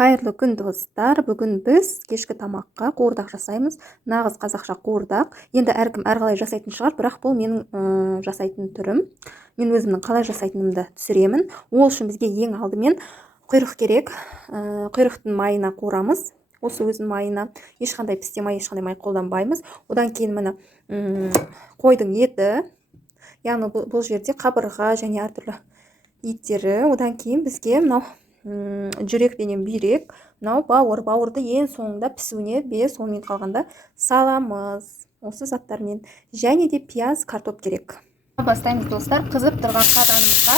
Қайырлы күн достар. Бүгін біз кешкі тамаққа қуырдақ жасаймыз. Нағыз қазақша қуырдақ. Енді әркім әрқалай жасайтын шығар, бірақ бұл менің жасайтын түрім. Мен өзімнің қалай жасайтынымды түсіремін. Ол үшін бізге ең алдымен құйрық керек. Құйрықтың майына қуырамыз. Осы өзінің майына ешқандай пісте май, ешқандай май қолданбаймыз. Одан кейін міне қойдың еті, яғни бұл жерде қабырға және әртүрлі еттері. Одан кейін бізге мынау жүрек пенен бүйрек, мынау бауырды ең соңында пісуіне 5-10 минут қалғанда саламыз. Осы заттармен және де пияз, картоп керек. Бастаймыз достар. Қызып тұрған қазанымызға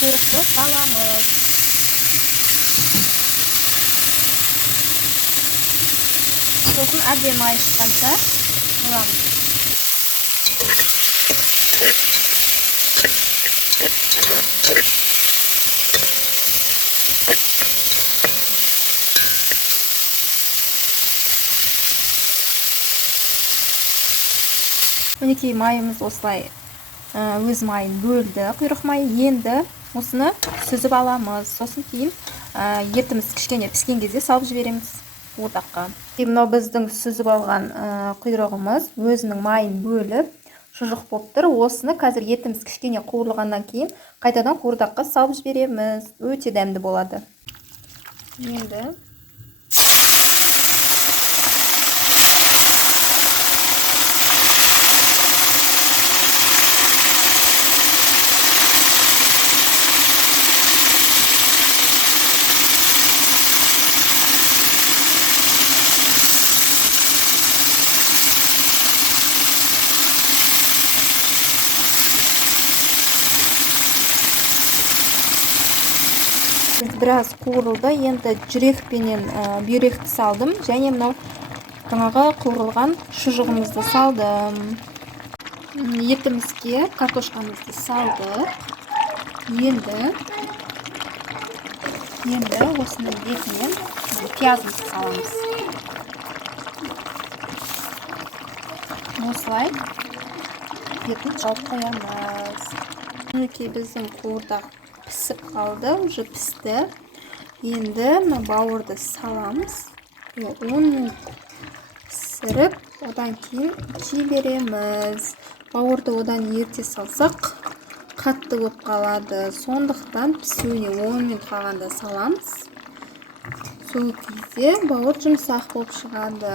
құйрықты саламыз. Сосын әдемі май шыққанша қуырамыз. Мінекей майымыз осылай өз майын бөлді, құйрық майы. Енді осыны сүзіп аламыз. Сосын кейін етіміз кішкене піскен кезде салып жібереміз қуырдаққа. Мынау біздің сүзіп алған құйрығымыз өзінің майын бөліп шұжық болып тұр. Осыны қазір етіміз кішкене қуырылғаннан кейін қайтадан қуырдаққа салып жібереміз. Өте дәмді болады. Енді біраз қуырылды. Енді жүрек пенен бүйректі салдым, және мынау жаңағы қуырылған шұжығымызды салдым. Етімізге картошкамызды салдық. Енді осының бетінен пиязымызды саламыз. Осылай бетін жауып қоямыз. Мінекей біздің қуырдақ пісіп қалды, уже пісті. Енді бауырды саламыз. 10 минут пісіріп, одан кейін жібереміз. Бауырды одан ерте салсақ, қатты болып қалады. Сондықтан пісуіне 10 минут қалғанда саламыз. Сол кезде бауыр жұмсақ болып шығады.